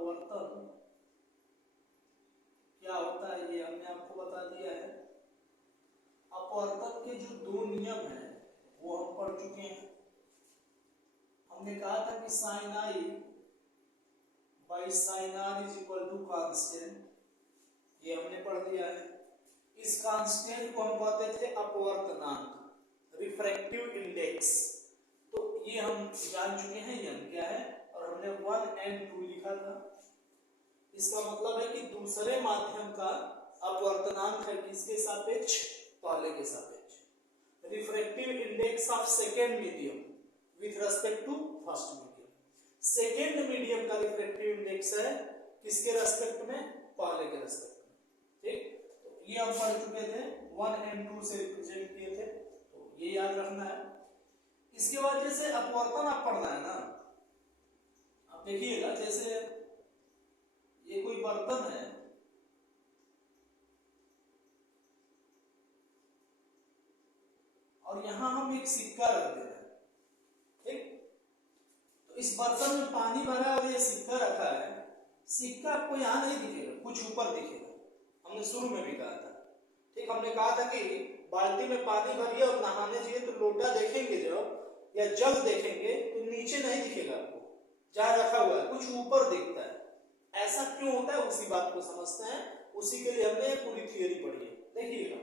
अपवर्तन क्या होता है ये हमने आपको बता दिया है। अपवर्तन के जो दो नियम हैं वो हम पढ़ चुके हैं। हमने कहा था कि sine i by sine r is equal to constant, ये हमने पढ़ दिया है। इस कांस्टेंट को हम कहते थे अपवर्तनांक, रिफ्रैक्टिव इंडेक्स। तो ये हम जान चुके हैं ये क्या है, और हमने 1 and 2 लिखा था। इसका मतलब है कि दूसरे माध्यम का अपवर्तनांक है किसके सापेक्ष, पहले के सापेक्ष। Refractive index of second medium with respect to first medium. Second medium का रिफ्रैक्टिव इंडेक्स है किसके रेस्पेक्ट में, पहले के रेस्पेक्ट में। ठीक, तो ये हम पढ़ चुके थे, 1 and 2 से रिप्रेजेंट किए थे, तो ये याद रखना है। इसके बाद जैसे अपवर्तन आप पढ़ना है ना, आप देखिएगा जैसे ये कोई बर्तन है और यहां हम एक सिक्का रख दे रहे हैं। ठीक, तो इस बर्तन में पानी भरा है और ये सिक्का रखा है। सिक्का आपको यहां नहीं दिखेगा, कुछ ऊपर दिखेगा। हमने शुरू में भी कहा था। ठीक, हमने कहा था कि बाल्टी में पानी भरिए और नहाने जाइए तो लोटा देखेंगे जब या जग देखेंगे तो नीचे नहीं दिखेगा आपको, जहां रखा हुआ है कुछ ऊपर दिखता है। ऐसा क्यों होता है उसी बात को समझते हैं, उसी के लिए हमने पूरी थियरी पढ़ी है। देखिएगा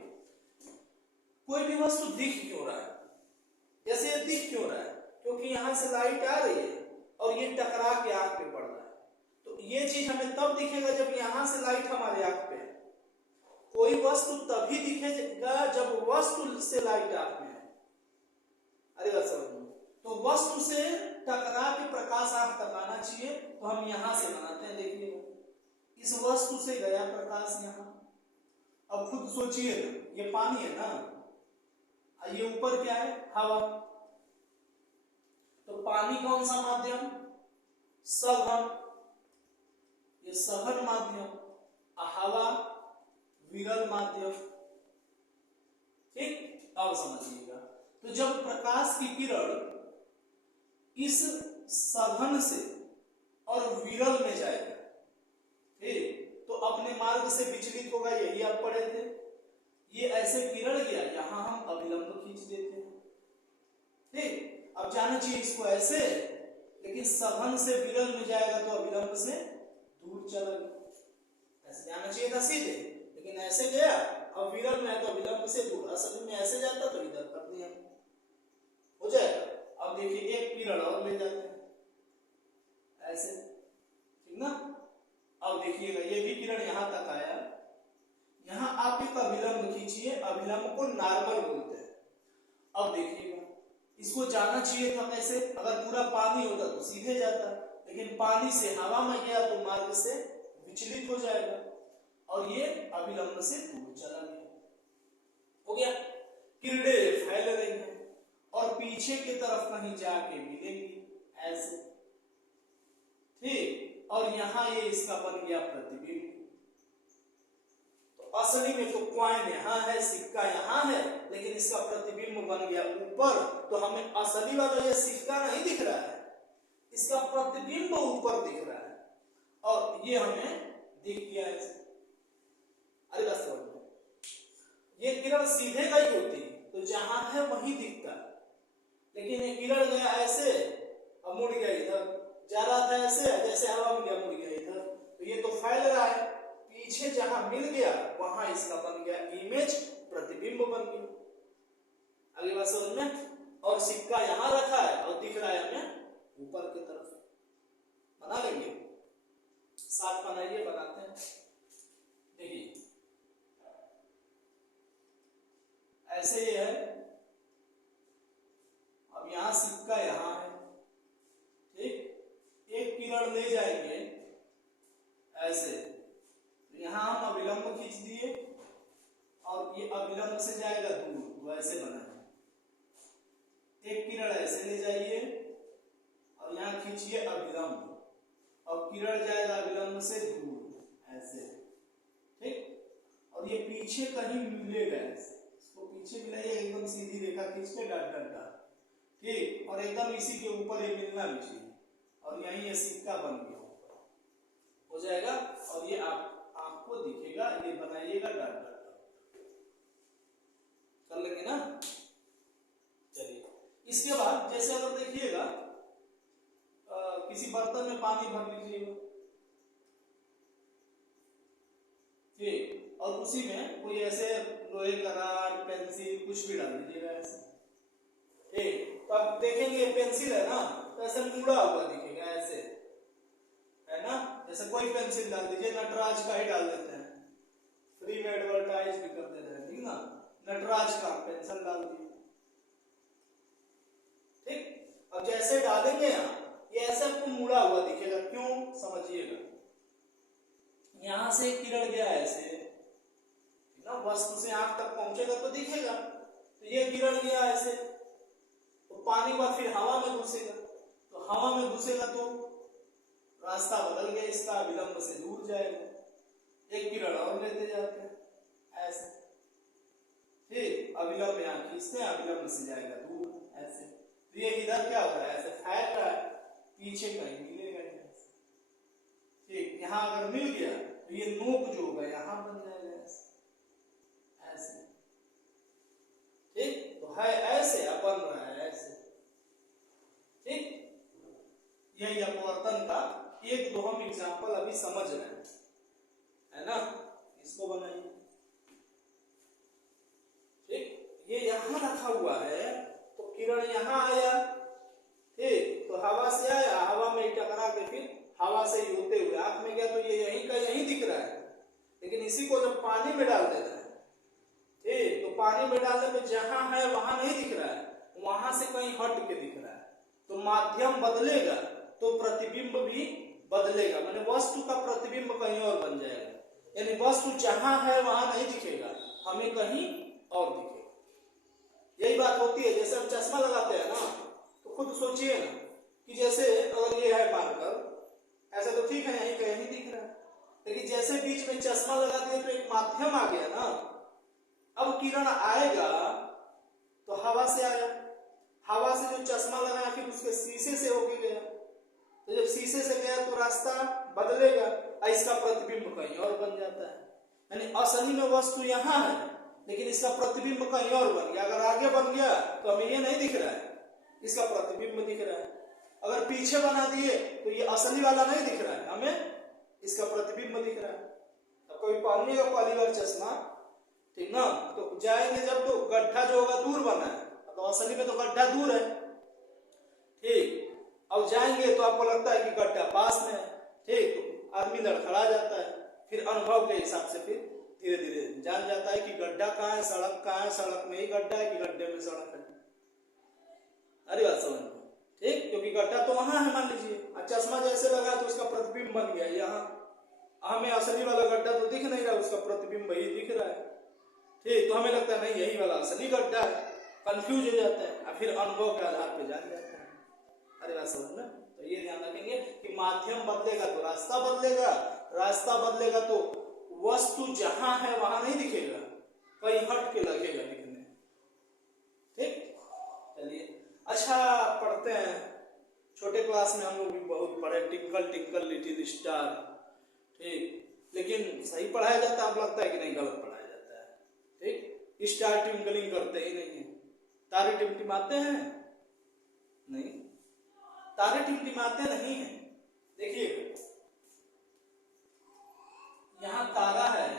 कोई भी वस्तु दिख क्यों रहा है, जैसे ये दिख क्यों रहा है, क्योंकि यहां से लाइट आ रही है और ये टकरा के आंख पे पड़ रहा है। तो ये चीज हमें तब दिखेगा जब यहां से लाइट हमारे आंख पे है। कोई वस्तु तभी दिखेगा जब वस्तु से लाइट आंख में है। अरे बात समझ, तो वस्तु से टकरा के प्रकाश आंख तक आना चाहिए, तो हम यहां से बनाते हैं। देखिए इस वस्तु से गया प्रकाश यहां। अब खुद सोचिए, ये पानी है ना, ये ऊपर क्या है, हवा। तो पानी कौन सा माध्यम, सघन, ये सघन माध्यम, हवा विरल माध्यम। ठीक, अब समझिएगा, तो जब प्रकाश की किरण इस सघन से और विरल में जाएगा, ठीक, तो अपने मार्ग से विचलित होगा, यही आप पढ़े थे। ये ऐसे किरण गया, यहां हम अभिलंब खींच देते हैं। ठीक, अब जाना चाहिए इसको ऐसे, लेकिन सघन से विरल में जाएगा तो अभिलंब से दूर चला गया। ऐसे जाना चाहिए था सीधे, लेकिन ऐसे गया, अब विरल में है तो अभिलंब से दूर। असल में ऐसे जाता तो इधर कर दिया हो जाएगा। अब देखिए एक किरण और ले जाते हैं ऐसे, ठीक ना। अब देखिएगा ये भी किरण यहां तक आया, यहां आप एक अभिलंब खींचिए, अभिलंब को नॉर्मल बोलते हैं। अब देखिएगा इसको जाना चाहिए था कैसे, अगर पूरा पानी होता तो सीधे जाता, लेकिन पानी से हवा में गया तो मार्ग से विचलित हो जाएगा और ये अभिलंब से दूर चला गया। हो गया, किरणें फैल रही हैं और पीछे की तरफ कहीं जाके मिलेंगी ऐसे। ठीक, और यहां ये इसका बन गया प्रतिबिंब। तो असली में तो कॉइन यहां है, सिक्का यहां है, लेकिन इसका प्रतिबिंब बन गया ऊपर। तो हमें असली वाला ये सिक्का नहीं दिख रहा है, इसका प्रतिबिंब ऊपर दिख रहा है और ये हमें दिख गया ऐसे। अरे बस ये किरण सीधे गई होती तो जहां है वहीं दिखता, लेकिन ये किरण गया ऐसे, अब मुड़ गया इधर, जा रहा था ऐसे, जैसे हवा में गया मुड़ गया इधर, तो ये तो फैल रहा है। पीछे जहां मिल गया वहां इसका बन गया इमेज, प्रतिबिंब बन गया। अगली बात समझ में। और सिक्का यहां रखा है और दिख रहा है हमें ऊपर की तरफ। बना लेंगे, साथ बनाइए, बनाते हैं। देखिए ऐसे ही है, अब यहां सिक्का यहां है, ठीक, एक किरण ले जाएंगे ऐसे, तो यहां हम अभिलंब खींच दिए और ये अभिलंब से जाएगा दूर, तो ऐसे बना है। एक किरण ऐसे ले जाइए और यहां खींचिए अभिलंब, और किरण जाएगा अभिलंब से दूर ऐसे। ठीक, और ये पीछे कहीं मिलेगा ऐसे, इसको पीछे मिलाइए, एकदम सीधी रेखा खींच के डॉट डॉट डॉट। ठीक, और एकदम इसी के ऊपर ये मिलना भी चाहिए, और यहीं ये सिक्का बन गया। हो जाएगा और ये आपको दिखेगा, ये बनाइएगा डॉट डॉट कर लेंगे ना। चलिए इसके बाद जैसे अगर देखिएगा किसी बर्तन में पानी भर लीजिएगा, ठीक, और उसी में कोई ऐसे लोहे का रॉड पेंसिल कुछ भी डाल दीजिएगा ऐसे, ठीक। तो अब देखेंगे पेंसिल है ना तो ऐसे मुड़ा हुआ दिखेगा ऐसे, है ना। जैसे कोई पेंसिल डाल दीजिए, नटराज का ही डाल देते हैं, फ्री में एडवर्टाइज भी कर देते हैं, ठीक ना, नटराज का पेंसिल डाल दिए, ठीक। अब जैसे डालेंगे यहाँ ये ऐसे आपको मुड़ा हुआ दिखेगा, क्यों समझिएगा। यहां से किरण गया ऐसे ना, वस्तु से आंख तक पहुंचेगा तो दिखेगा, तो ये किरण गया ऐसे, तो पानी बाद फिर हवा में घुसेगा, तो हवा में घुसेगा तो रास्ता बदल गया इसका, विलंब से दूर जाएगा, एक किरण और लेते जाते हैं ऐसे, ठीक। अविलंब यहाँ खींचते हैं, अविलंब से जाएगा दूर ऐसे, तो ये इधर क्या होता है ऐसे फैल रहा है, पीछे कहीं मिलेगा ऐसे, ठीक। यहाँ अगर मिल गया तो ये नोक जो होगा यहाँ बन जाएगा ऐसे, ठीक। तो है ऐसे, अब बन रहा है ऐसे, ठीक। यही अपवर्तन का एक दो हम एग्जांपल अभी समझ रहे हैं, है ना। इसको बनाइए, ठीक। ये यहां रखा हुआ है तो किरण यहां आया, ठीक, तो हवा से आया, हवा में टकरा के फिर हवा से ही होते हुए आंख में गया, तो ये यहीं का यहीं दिख रहा है। लेकिन इसी को जब पानी में डाल देना है, ठीक, तो पानी में डालने पे जहां है वहां नहीं दिख रहा है, वहां से कहीं हट के दिख रहा है, तो माध्यम बदलेगा तो प्रतिबिंब भी बदलेगा, माने वस्तु का प्रतिबिंब कहीं और बन जाएगा, यानी वस्तु जहां है वहां नहीं दिखेगा, हमें कहीं और दिखेगा। यही बात होती है, जैसे हम चश्मा लगाते हैं ना, तो खुद सोचिए ना कि जैसे अगर ये है मार्कर, ऐसा तो ठीक है यहीं कहीं दिख रहा है, लेकिन जैसे बीच में चश्मा लगा दिए तो एक माध्यम आ गया ना, अब किरण आएगा तो हवा से आया, हवा से जो चश्मा लगाया फिर उसके शीशे से होके गया, तो जब शीशे से गया तो रास्ता बदलेगा, इसका प्रतिबिंब कहीं और बन जाता है, यानी असली में वस्तु यहाँ है लेकिन इसका प्रतिबिंब कहीं और बन गया। अगर आगे बन गया तो हमें ये नहीं दिख रहा है, इसका प्रतिबिंब दिख रहा है, अगर पीछे बना दिए तो ये असली वाला नहीं दिख रहा है, हमें इसका प्रतिबिंब दिख रहा है। अब कभी पहनिएगा पहली बार चश्मा, ठीक ना, तो जाएंगे जब तो गड्ढा जो होगा दूर बना है, तो असली में तो गड्ढा दूर है, ठीक। अब जाएंगे तो आपको लगता है कि गड्ढा पास में है, ठीक, तो आदमी लड़खड़ा जाता है, फिर अनुभव के हिसाब से फिर धीरे धीरे जान जाता है कि गड्ढा कहाँ है, सड़क कहाँ है, सड़क में ही गड्ढा है कि गड्ढे में सड़क है। अरे बात समझ में, ठीक, क्योंकि गड्ढा तो वहां है मान लीजिए, चश्मा जैसे लगा तो उसका प्रतिबिंब बन गया यहाँ, हमें असली वाला गड्ढा तो दिख नहीं रहा, उसका प्रतिबिंब ही दिख रहा है, ठीक। तो हमें लगता है नहीं यही वाला असली गड्ढा है, कंफ्यूज हो जाता है, फिर अनुभव के आधार पर जान जाता है। अरे बात समझ में, तो ये ध्यान रखेंगे कि माध्यम बदलेगा तो रास्ता बदलेगा, रास्ता बदलेगा तो वस्तु जहां है वहां नहीं दिखेगा, कहीं हट के लगेगा दिखने, ठीक। चलिए अच्छा पढ़ते हैं, छोटे क्लास में हम लोग भी बहुत पढ़े, टिंकल टिंकल लिटिल स्टार, ठीक, लेकिन सही पढ़ाया जाता है, अब लगता है कि नहीं गलत पढ़ाया जाता है, ठीक। स्टार ट्विंकलिंग करते ही नहीं है, तारे टिमटिमाते हैं नहीं, तारे टिमटिमाते नहीं है। देखिए यहां तारा है,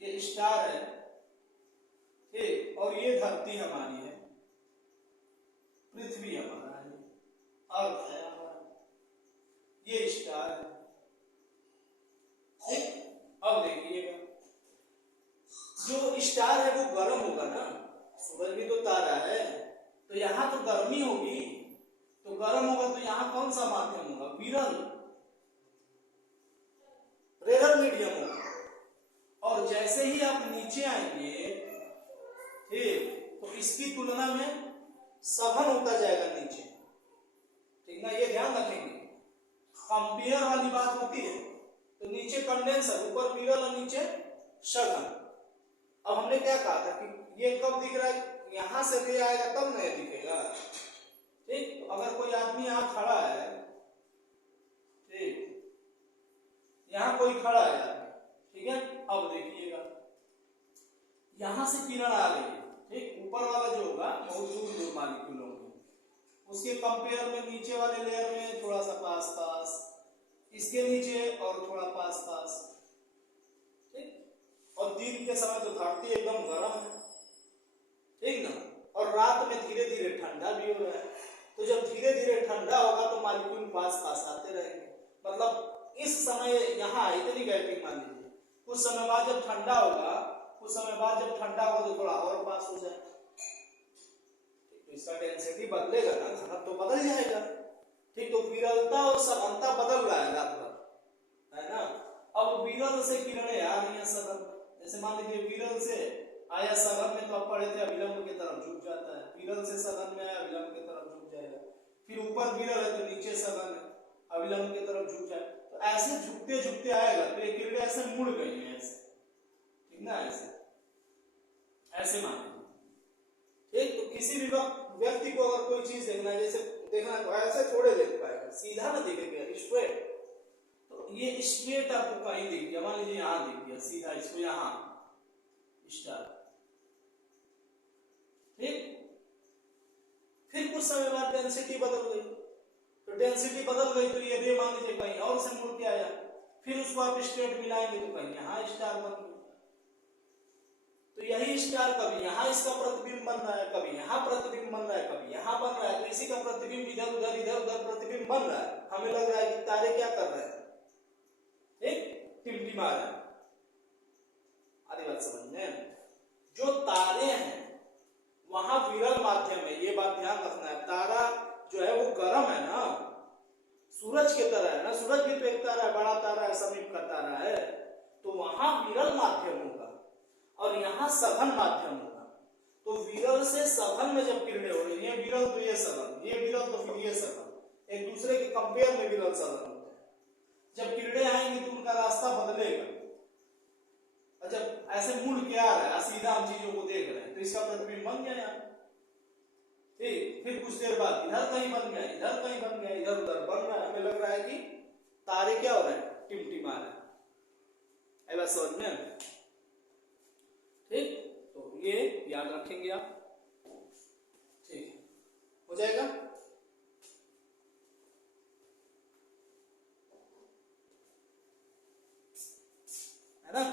ये स्टार है, ठीक, और ये धरती हमारी है, पृथ्वी हमारा है, अर्थ है हमारा, ये स्टार है, ठीक। अब देखिएगा जो स्टार है वो गर्म होगा ना, सूरज भी तो तारा है, तो यहां तो गर्मी होगी, तो गर्म होगा तो यहां कौन सा माध्यम होगा, विरल, रेयर मीडियम होगा, और जैसे ही आप नीचे आएंगे, ठीक, तो इसकी तुलना में सघन होता जाएगा नीचे, ठीक ना, ये ध्यान रखेंगे, कंपेयर वाली बात होती है, तो नीचे कंडेंसर, ऊपर विरल और नीचे सघन। अब हमने क्या कहा था कि ये कब दिख रहा है, यहां से ले आएगा तब नहीं दिखेगा, ठीक। तो अगर कोई आदमी यहां खड़ा है, यहाँ कोई खड़ा है यार, ठीक है। अब देखिएगा यहां से किरण आ रही है, ठीक, ऊपर वाला जो होगा बहुत दूर दूर मॉलिक्यूल होंगे, उसके कंपेयर में नीचे वाले लेयर में थोड़ा सा पास पास, इसके नीचे और थोड़ा पास पास, ठीक। और दिन के समय तो धरती एकदम गर्म है, ठीक ना, और रात में धीरे धीरे ठंडा भी हो रहा है। तो जब धीरे धीरे ठंडा होगा तो मॉलिक्यूल पास पास आते रहेंगे, मतलब इस समय यहाँ इतनी गैपिंग मान लीजिए, कुछ समय बाद जब ठंडा होगा, कुछ समय बाद जब ठंडा होगा तो थोड़ा और पास हो जाए, तो इसका डेंसिटी बदलेगा ना, घनत्व तो बदल जाएगा, ठीक। तो विरलता और सघनता बदल रहा है रात भर, है ना। अब विरल से किरणें आ रही है सघन, जैसे मान लीजिए विरल से आया सघन में, तो आप पढ़े थे अविलंब की तरफ झुक जाता है, विरल से सघन में आया अविलंब की तरफ झुक जाएगा, फिर ऊपर विरल है तो नीचे सघन है, अविलंब की तरफ झुक जाए, तो ऐसे झुकते झुकते आएगा, तो ये किरणें ऐसे मुड़ गई हैं ऐसे, ठीक ना, ऐसे ऐसे मान लीजिए, ठीक। तो किसी भी व्यक्ति को अगर कोई चीज देखना है, जैसे देखना तो ऐसे थोड़े देख पाएगा, सीधा ना देखेगा, स्ट्रेट, तो ये स्ट्रेट आपको कहीं दिख गया, मान लीजिए यहाँ दिख गया सीधा, इसको यहाँ स्टार, ठीक। फिर कुछ समय बाद डेंसिटी बदल गई, तो डेंसिटी बदल गई तो ये रे मान लीजिए कहीं और से मुड़ के आया, फिर उसको आप स्ट्रेट मिलाएंगे तो कहीं यहाँ स्टार बन गया। तो यही स्टार कभी यहाँ इसका प्रतिबिंब बन रहा है, कभी यहाँ प्रतिबिंब बन रहा है, कभी यहाँ बन रहा है, तो इसी का प्रतिबिंब इधर उधर प्रतिबिंब बन रहा है। हमें लग रहा है कि तारे क्या कर रहे हैं, एक टिमटिमा रहे हैं। आधी बात समझ में, जो तारे हैं वहां विरल माध्यम है, ये बात ध्यान रखना है। तारा जो है वो गर्म है ना, सूरज की तरह है ना, सूरज भी तो एक तारा है, बड़ा तारा है, समीप का तारा है, तो वहां विरल माध्यम होगा और यहाँ सघन माध्यम होगा। तो विरल से सघन में जब किरणें हो रही है, विरल तो ये सघन, ये विरल तो फिर ये सघन, एक दूसरे के कंपेयर में विरल सघन होते हैं। जब किरणें आएंगी तो उनका रास्ता बदलेगा, और जब ऐसे मुड़ के आ रहा है, सीधा हम चीजों को देख रहे हैं, तो इसका प्रतिबिंब बन गया यहाँ, ठीक। फिर कुछ देर बाद इधर कहीं बन गया, इधर कहीं बन गया, इधर उधर बन रहा है, हमें लग रहा है कि तारे क्या हो रहे हैं, टिमटिमा रहे हैं। बात समझ में, ठीक। तो ये याद रखेंगे आप, ठीक हो जाएगा। है ना,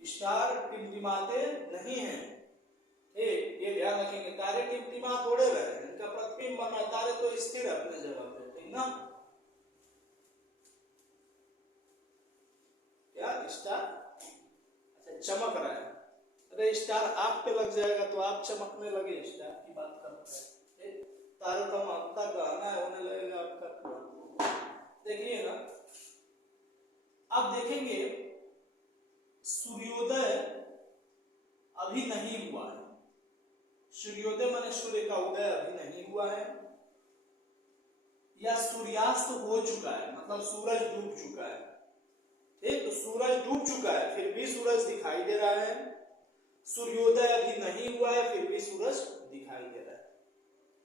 स्टार टिमटिमाते नहीं है, ठीक, ये ध्यान रखेंगे। तारे टिमटिमा थोड़े रहे, इनका प्रतिबिंब बना, तारे तो स्थिर है अपने जगह पे, ठीक ना। क्या स्टार अच्छा चमक रहा है, अरे स्टार आप पे लग जाएगा तो आप चमकने लगे, स्टार की बात करते हैं, तारों का महत्ता गहना होने लगेगा आपका। देखिएगा, आप देखेंगे सूर्योदय अभी नहीं हुआ है, सूर्योदय माने सूर्य का उदय अभी नहीं हुआ है, या सूर्यास्त हो चुका है, मतलब सूरज डूब चुका है, ठीक। तो सूरज डूब चुका है फिर भी सूरज दिखाई दे रहा है, सूर्योदय अभी नहीं हुआ है फिर भी सूरज दिखाई दे रहा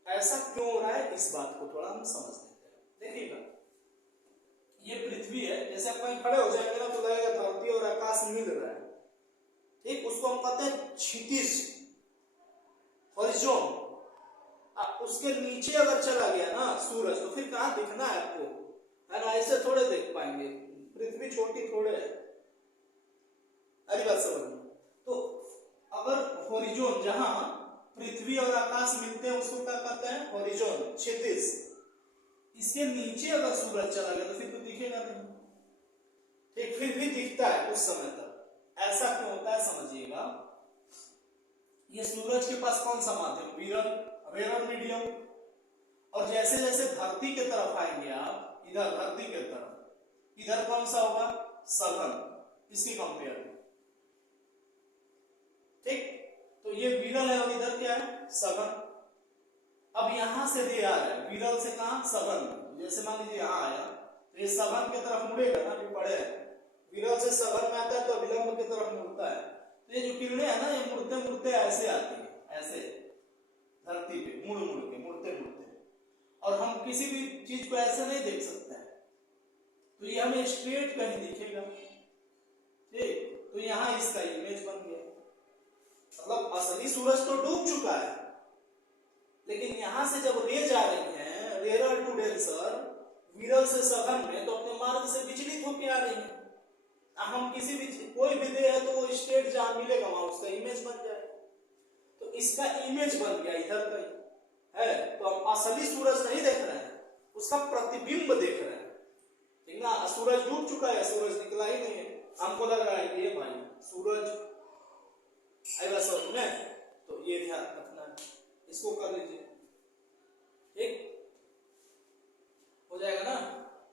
है। ऐसा क्यों हो रहा है, इस बात को थोड़ा हम समझ लेते हैं। देखिएगा, ये पृथ्वी है, जैसे आप कहीं खड़े हो जाएंगे ना तो लगेगा धरती और आकाश मिल रहा है, ठीक। उसको हम कहते हैं क्षितिज, हॉरिजॉन। उसके नीचे अगर चला गया ना सूरज, तो फिर कहां दिखना है आपको, है ना, ऐसे थोड़े देख पाएंगे, पृथ्वी छोटी थोड़े है। अरे बात समझ, तो अगर हॉरिजॉन, जहां पृथ्वी और आकाश मिलते हैं उसको क्या कहते हैं, हॉरिजॉन, क्षितिज। इसके नीचे अगर सूरज चला गया तो फिर तो दिखेगा नहीं, ठीक। फिर भी दिखता है कुछ समय तक, ऐसा क्यों होता है समझिएगा। ये सूरज के पास कौन सा माध्यम, विरल, रेयर मीडियम, और जैसे जैसे धरती के तरफ आएंगे आप, इधर धरती के तरफ, इधर कौन सा होगा, सघन, इसके कंपेयर में, ठीक। तो ये विरल है और इधर क्या है, सघन। अब यहां से रे आ रहा है, विरल से कहां, सघन, जैसे मान लीजिए यहां आया तो ये सघन की तरफ मुड़ेगा ना, अभी पड़े है, विरल से सघन में आता है तो विलंब की तरफ मुड़ता है। तो ये जो किरणें है ना, ये मुड़ते मुड़ते ऐसे आती है, ऐसे धरती पे मुड़ मुड़ के, मुड़ते मुड़ते, और हम किसी भी चीज को ऐसे नहीं देख सकते हैं, तो ये हमें स्ट्रेट कहीं दिखेगा, ठीक। तो यहाँ इसका इमेज बन गया, मतलब असली सूरज तो डूब चुका है, लेकिन यहां से जब रे जा रही है रेयर टू डेंसर, विरल से सघन में, तो अपने मार्ग से विचलित होकर आ रही है। हम किसी भी कोई भी रे है तो वो स्टेट जहां मिलेगा वहां उसका इमेज बन जाए, तो इसका इमेज बन गया इधर का है। तो हम असली सूरज नहीं देख रहे हैं, उसका प्रतिबिंब देख रहे हैं, ठीक ना। सूरज डूब चुका है, सूरज निकला ही नहीं है, हमको लग रहा है कि ये भाई सूरज आएगा सब में, तो ये ध्यान रखना, इसको कर लीजिए, ठीक हो जाएगा ना।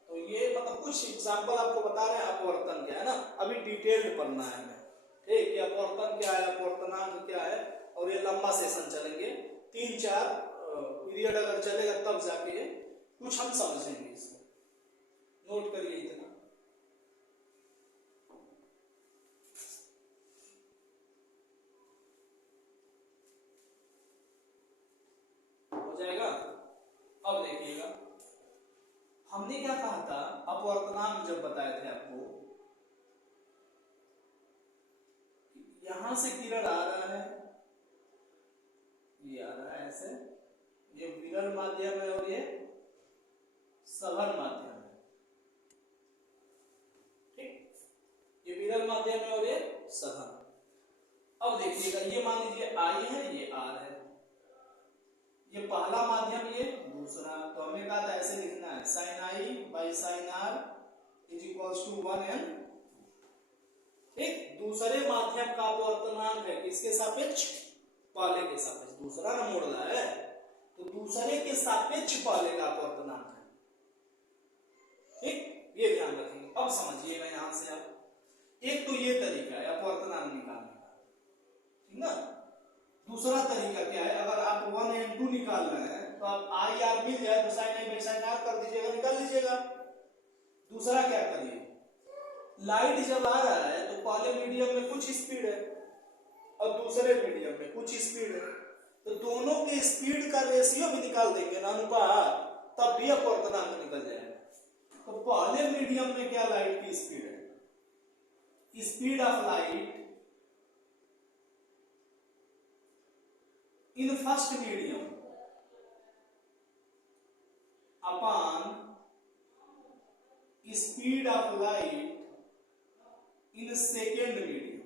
तो ये मतलब कुछ एग्जांपल आपको बता रहे हैं अपवर्तन क्या है ना, अभी डिटेल्ड पढ़ना है हमें, ठीक है। अपवर्तन क्या है, अपवर्तनांक क्या है, और ये लंबा सेशन चलेंगे, 3-4 पीरियड अगर चलेगा तब जाके कुछ हम समझेंगे इसको, नोट करिए इतना। हो जाएगा। अब देखिएगा हमने क्या कहा था, अपवर्तनांक जब बताए थे आपको, यहां से किरण आ रहा है, ये आ रहा है ऐसे, ये विरल माध्यम है और ये सघन माध्यम है, ठीक। ये विरल माध्यम है और ये सघन। अब देखिएगा ये मान लीजिए आई है, ये आर है, ये पहला माध्यम, ये दूसरा, तो हमें कहा था ऐसे लिखना है, sine i by sine r is equals to 1n, ठीक। दूसरे माध्यम का अपवर्तनांक है किसके सापेक्ष, पहले के सापेक्ष, दूसरा ना मोड़ रहा है, तो दूसरे के सापेक्ष पहले का अपवर्तनांक है, ठीक। ये ध्यान रखेंगे। अब समझिएगा यहां से आप, एक तो ये तरीका है अपवर्तनांक निकालने का, ठीक ना। दूसरा तरीका क्या है, अगर आप 1n2 निकाल रहे हैं तो आप आई आर मिल जाए तो sine i by sine r कर दीजिएगा, निकाल लीजिएगा। दूसरा क्या करिए, लाइट जब आ रहा है तो पहले मीडियम में कुछ स्पीड है और दूसरे मीडियम में कुछ स्पीड है, तो दोनों के स्पीड का रेशियो भी निकाल देंगे ना, अनुपात, तब भी अपवर्तनांक निकल जाएगा। तो पहले मीडियम में क्या लाइट की स्पीड है, speed of light in first medium upon speed of light in second medium.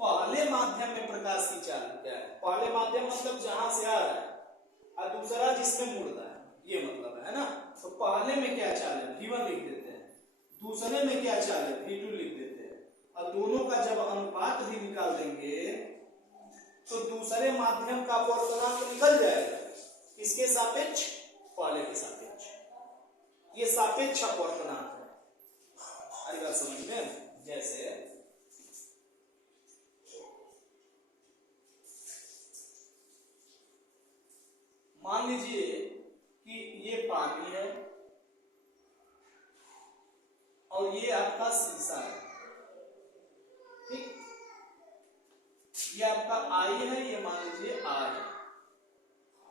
पहले माध्यम में प्रकाश की चाल क्या है, पहले माध्यम मतलब जहां से आ रहा है, और दूसरा जिसमें मुड़ रहा है, ये मतलब है ना। तो पहले में क्या चाल है, V1 लिख देते हैं, दूसरे में क्या चाल है, V2 लिख देते हैं, और दोनों का जब अनुपात भी निकाल देंगे तो दूसरे माध्यम का अपवर्तनांक निकल जाएगा, किसके सापेक्ष, पहले के सापेक्ष। ये सापेक्ष अपवर्तनांक है, अरे बात समझ में। जैसे मान लीजिए कि ये पानी है और ये आपका शीशा है, ठीक। ये आपका आई है, ये मान लीजिए आर है,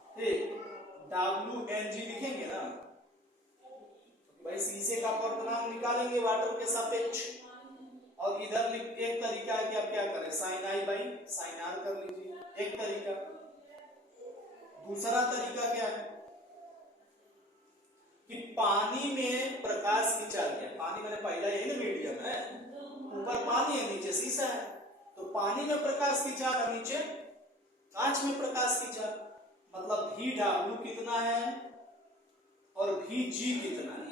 ठीक। WNG लिखेंगे ना, भाई शीशे का अपवर्तनांक निकालेंगे वाटर के सापेक्ष, और इधर एक तरीका है कि आप क्या करें, sine i by sine r कर लीजिए, एक तरीका। दूसरा तरीका क्या है कि पानी में प्रकाश की चाल क्या है, पानी मैंने पहला यही ना मीडियम है, ऊपर पानी है नीचे शीशा है, तो पानी में प्रकाश की चाल है, नीचे कांच में प्रकाश की चाल, मतलब VW कितना है और VG कितना है,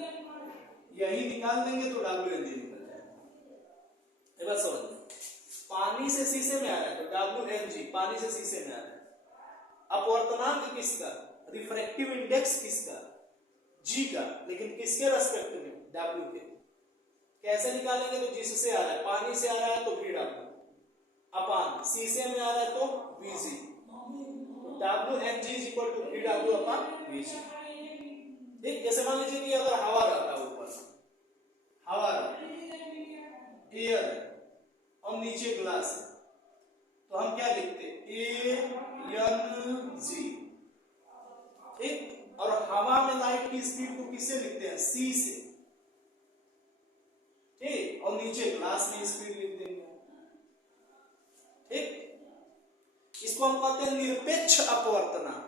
यही निकाल देंगे तो WNG निकल जाएगा। बस समझ, पानी से शीशे में आ रहा है तो WNG पानी से शीशे में आ रहा है, अपवर्तनांक किसका, रिफ्रैक्टिव इंडेक्स किसका, G का, लेकिन किसके रेस्पेक्ट में, W के। कैसे निकालेंगे, तो जिससे आ रहा है, पानी से आ रहा है तो VW अपान शीशे में आ रहा है तो VG, WNG is equal to VW upon VG, ठीक। जैसे मान लीजिए कि अगर हवा रहता है, ऊपर हवा एयर और नीचे ग्लास है, तो हम क्या लिखते, ANG, ठीक। की स्पीड को किससे लिखते हैं? c से, ठीक, और नीचे ग्लास में स्पीड लिख देंगे, ठीक। इसको हम कहते हैं निरपेक्ष अपवर्तनांक।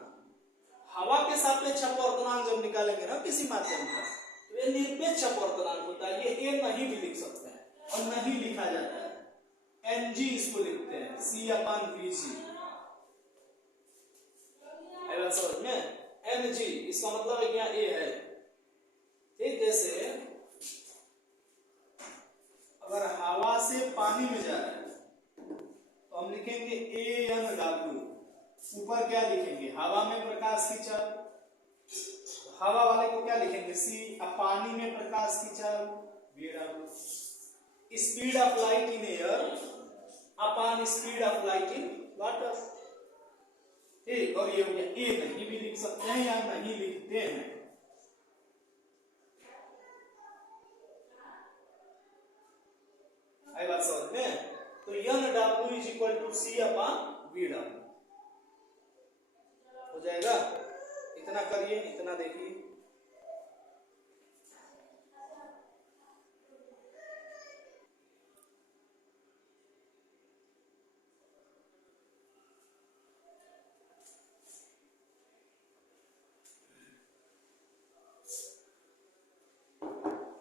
हवा के सापेक्ष अपवर्तनांक जब निकालेंगे ना किसी माध्यम का, तो ये निरपेक्ष अपवर्तनांक होता है। ये ए नहीं भी लिख सकते हैं और नहीं लिखा जाता है, एनजी इसको लिखते हैं, C/Vg। समझ में? एनजी इसका मतलब है क्या? ए है, ठीक। जैसे अगर हवा से पानी में जा रहा है तो हम लिखेंगे AnW। ऊपर क्या लिखेंगे? हवा में प्रकाश की चाल, हवा वाले को क्या लिखेंगे? C। अब पानी में प्रकाश की चाल VW। Speed of light in air upon speed of light in water, ठीक। और ये हो गया। ए नहीं भी लिख सकते हैं या नहीं लिखते हैं। आई बात समझ में? तो NW is equal to C/VW हो जाएगा। इतना करिए, इतना देखिए।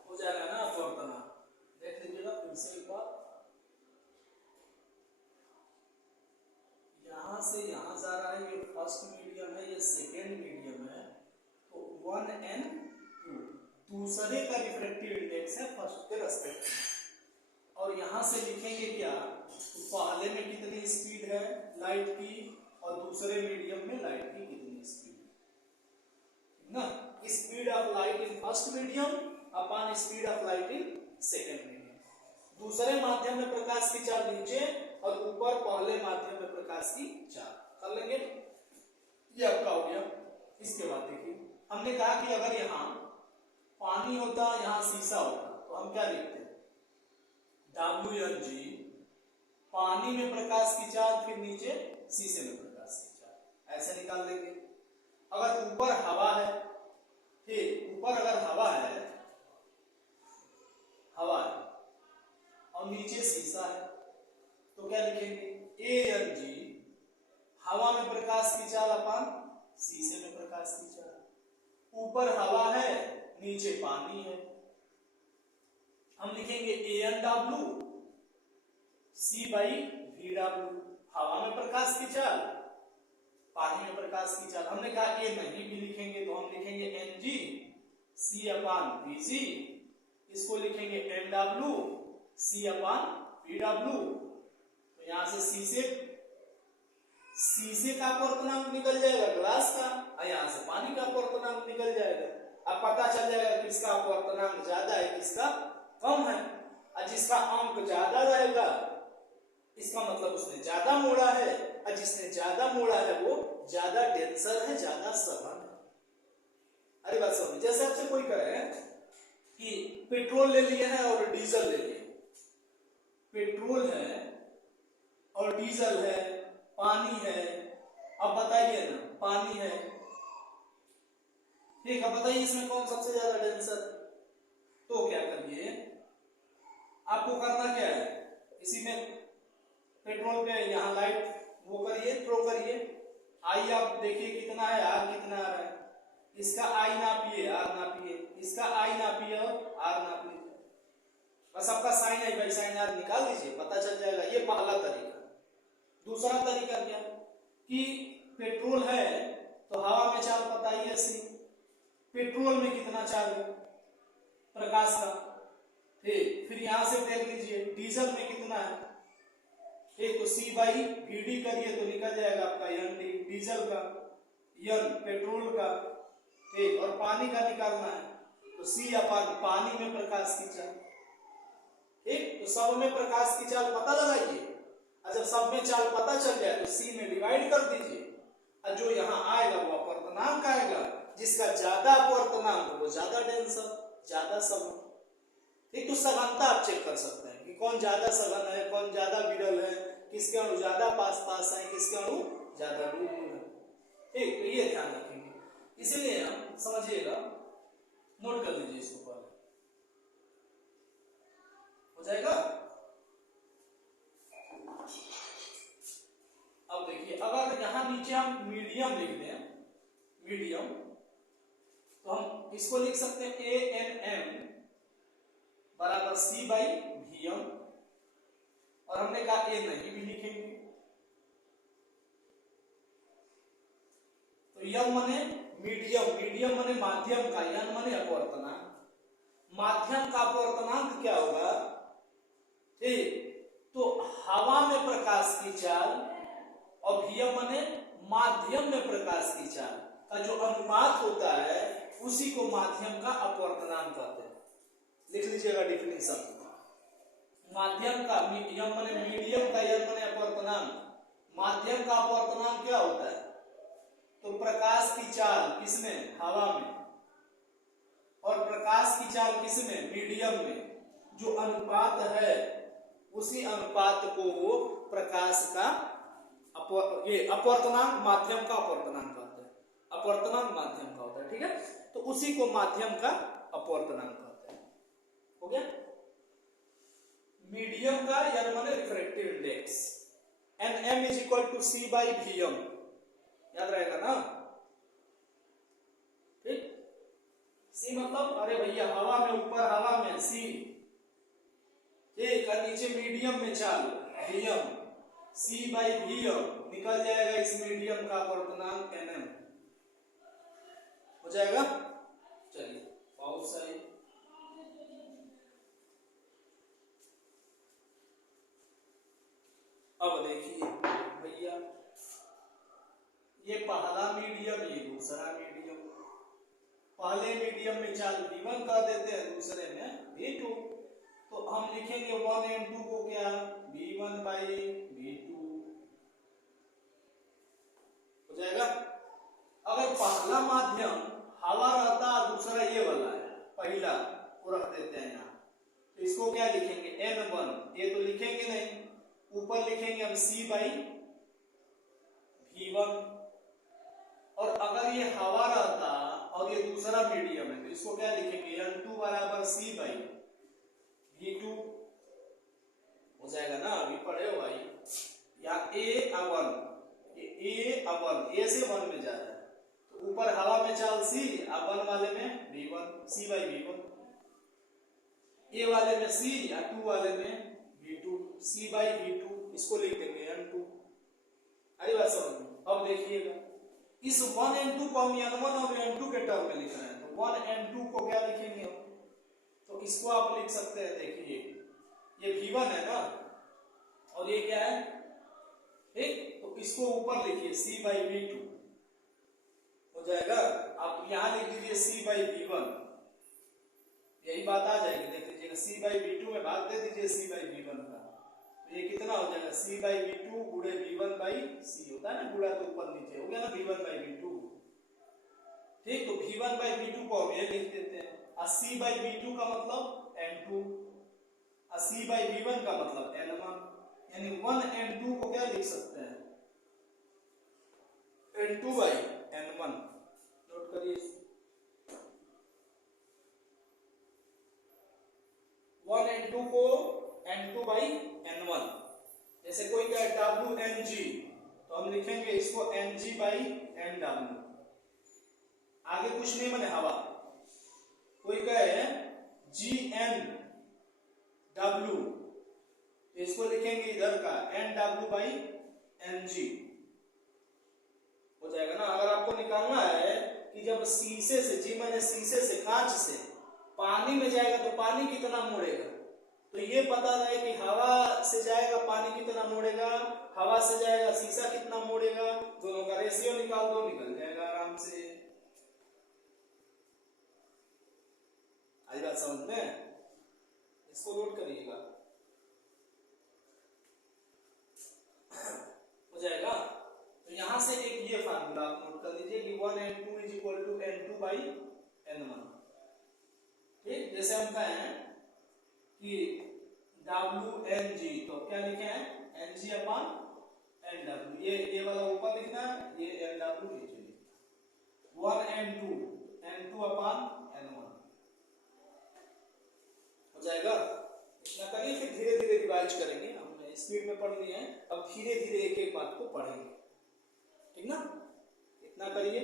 हो जाएगा ना अपवर्तनांक? देख लीजिएगा फिर से एक बार। यहां से यहां जा रहा है, ये फर्स्ट मीडियम है, ये सेकेंड मीडियम है, तो 1n2 दूसरे का रिफ्रैक्टिव इंडेक्स है फर्स्ट के रेस्पेक्ट में। और यहां से लिखेंगे क्या? तो पहले में कितनी स्पीड है लाइट की और दूसरे मीडियम में लाइट की कितनी स्पीड है ना। Speed of light in first medium upon speed of light in second medium. दूसरे माध्यम में प्रकाश की चाल नीचे और ऊपर पहले माध्यम में प्रकाश की चाल कर लेंगे। ये आपका हो गया। इसके बाद देखिए, हमने कहा कि अगर यहाँ पानी होता, यहाँ शीशा होता, तो हम क्या लिखते हैं? WNG, पानी में प्रकाश की चाल, फिर नीचे शीशे में प्रकाश की चाल, ऐसे निकाल लेंगे। अगर ऊपर हवा है, ठीक, ऊपर अगर हवा है और नीचे शीशा है, तो क्या लिखेंगे? ANG, हवा में प्रकाश की चाल अपन शीशे में प्रकाश की चाल। ऊपर हवा है, नीचे पानी है, हम लिखेंगे AnW C/VW। हवा में प्रकाश की चाल, पानी में प्रकाश की चाल। हमने कहा ये नहीं भी लिखेंगे तो हम लिखेंगे NG C/VG। इसको लिखेंगे NW C/VW। तो यहां से शीशे का अपवर्तनांक निकल जाएगा ग्लास का, और यहां से पानी का अपवर्तनांक निकल जाएगा। अब पता चल जाएगा किसका अपवर्तनांक ज्यादा है, किसका कम है। और जिसका अंक ज्यादा रहेगा इसका मतलब उसने ज्यादा मोड़ा है, और जिसने ज्यादा मोड़ा है वो ज्यादा डेंसर है, ज्यादा सघन है। अरे बात समझ। जैसे आपसे कोई कहे कि पेट्रोल ले लिए हैं और डीजल ले लिए, पेट्रोल है और डीजल है, पानी है, अब बताइए ना, पानी है, ठीक है, बताइए इसमें कौन सबसे ज्यादा डेंसर? तो क्या करिए, आपको करना क्या है, इसी में पेट्रोल पे यहाँ लाइट वो करिए, थ्रो करिए। आई आप देखिए कितना है, आर कितना आ रहा है, इसका आई नापिए, आर नापिए, इसका आई नापिए और आर नाप लीजिए। बस आपका sine i by sine r निकाल दीजिए, पता चल जाएगा। ये पहला तरीका। दूसरा तरीका क्या कि पेट्रोल है तो हवा में चाल पता ही है सी, पेट्रोल में कितना चाल है प्रकाश का, ठीक। फिर यहां से देख लीजिए डीजल में कितना है, ठीक, तो C/VD करिए तो निकल जाएगा आपका ND डीजल का, N पेट्रोल का, ठीक। और पानी का निकालना है तो C/पानी, पानी में प्रकाश की चाल, ठीक। तो सब में प्रकाश की चाल पता लगाइए, और जब सब में चाल पता चल जाए तो C में डिवाइड कर दीजिए, और जो यहाँ आएगा वो अपवर्तनांक आएगा। जिसका ज्यादा अपवर्तनांक वो ज्यादा डेंसर, ज्यादा सघन, ठीक। तो सघनता आप चेक कर सकते हैं कि कौन ज्यादा सघन है, कौन ज्यादा विरल है, किसके अणु ज्यादा पास पास है, किसके अणु ज्यादा दूर दूर है, ठीक। तो ये ध्यान रखेंगे। इसीलिए हम समझिएगा नोट कर लीजिए इसको पहले, हो जाएगा। अब देखिए, अगर यहां नीचे हम मीडियम लिख दें, मीडियम, तो हम इसको लिख सकते हैं ए एन एम बराबर सी बाई वी एम, और हमने कहा ए नहीं भी लिखेंगे, तो यम माने मीडियम, मीडियम माने माध्यम का, यन माने अपवर्तनांक, माध्यम का अपवर्तनांक क्या होगा, ठीक, तो हवा में प्रकाश की चाल और वीएम माने माध्यम में प्रकाश की चाल का जो अनुपात होता है उसी को माध्यम का अपवर्तनांक कहते हैं। लिख लीजिएगा डिफिनेशन, माध्यम का, यम माने मीडियम का, यन माने अपवर्तनांक, माध्यम का अपवर्तनांक क्या होता है, तो प्रकाश की चाल किसमें, हवा में, और प्रकाश की चाल किसमें, मीडियम में, जो अनुपात है उसी अनुपात को वो प्रकाश का ये अपवर्तनांक, माध्यम का अपवर्तनांक कहते हैं, अपवर्तनांक माध्यम का होता है, ठीक है, तो उसी को माध्यम का अपवर्तनांक कहते हैं। हो गया, मीडियम का यानी माने refractive index, n m is equal to c by v m, याद रहेगा ना, ठीक, सी मतलब अरे भैया हवा में, ऊपर हवा में सी, ठीक, और नीचे मीडियम में चाल v m, c by v m, निकल जाएगा इस मीडियम का अपवर्तनांक एन एम, हो जाएगा। चलिए बहुत सही, अब देखिए भैया, ये पहला मीडियम, ये दूसरा मीडियम, पहले मीडियम में चाल V1 कर देते हैं, दूसरे में V2, तो हम लिखेंगे 1 एंड 2 को क्या, V1 बाई V2, हो जाएगा। अगर पहला माध्यम हवा रहता, दूसरा ये वाला है, पहला को रख देते हैं यहाँ, तो इसको क्या लिखेंगे, N1, ये तो लिखेंगे नहीं, ऊपर लिखेंगे हम C बाई V1, और अगर ये हवा रहता और ये दूसरा मीडियम है तो इसको क्या लिखेंगे, N2 बराबर C बाई V2, हो जाएगा ना, अभी पढ़े हो भाई, यहाँ A1, A से 1 में जा रहा है, तो ऊपर हवा में चाल C, A1 वाले में V1, C by V1, A वाले में C या 2 वाले में V2, C बाई V2, इसको लिख देंगे N2। अरे बात समझ में, अब देखिएगा इस 1 एंड 2 को हम N1 और N2 के टर्म में लिख रहे हैं, तो 1 एंड 2 को क्या लिखेंगे हम, तो इसको आप लिख सकते हैं, देखिए ये V1 है ना, और ये क्या है, ठीक, तो इसको ऊपर लिखिए C बाई V2, हो जाएगा। आप यहां लिख दीजिए C बाई V1, यही बात आ जाएगी, देख लीजिएगा C बाई V2 में भाग दे दीजिए C बाई V1 का, तो ये कितना हो जाएगा, C बाई V2 गुणे V1 बाई C, होता है ना गुणा, तो ऊपर नीचे हो गया ना V1 बाई V2, ठीक, तो V1 बाई V2 को हम ये लिख देते हैं, और C बाई V2 का मतलब N2, और C बाई V1 का मतलब N1, यानी 1 एंड 2 को क्या लिख सकते हैं, N2 बाई N1, नोट करिए, 1 एंड 2 को N2 बाई N1, जैसे कोई क्या WNG, तो हम लिखेंगे इसको NG बाई NW, आगे कुछ नहीं माने हवा, कोई कहे GNW, तो इसको लिखेंगे इधर का NW बाई NG, हो जाएगा ना। अगर आपको निकालना है कि जब शीशे से, जी माने शीशे से, कांच से पानी में जाएगा तो पानी कितना मोड़ेगा, तो ये पता रहे कि हवा से जाएगा पानी कितना मोड़ेगा, हवा से जाएगा शीशा कितना मोड़ेगा, दोनों का रेशियो निकाल दो, निकल जाएगा आराम से। आई बात समझ में, इसको नोट करिएगा, हो जाएगा। तो यहां से एक ये फार्मूला आप नोट कर लीजिए कि 1 and 2 is equal to N2 by N1, ठीक, जैसे हम कहें कि WNG, तो क्या लिखे हैं, NG अपॉन NW, ये वाला ऊपर लिखना है, ये NW नीचे लिखना, 1 एंड 2 N2 अपॉन N1, जाएगा? इतना करिए, फिर धीरे धीरे रिवाइज करेंगे। हमने स्पीड में पढ़ लिए हैं, अब धीरे धीरे एक एक बात को पढ़ेंगे, ठीक ना? इतना करिए।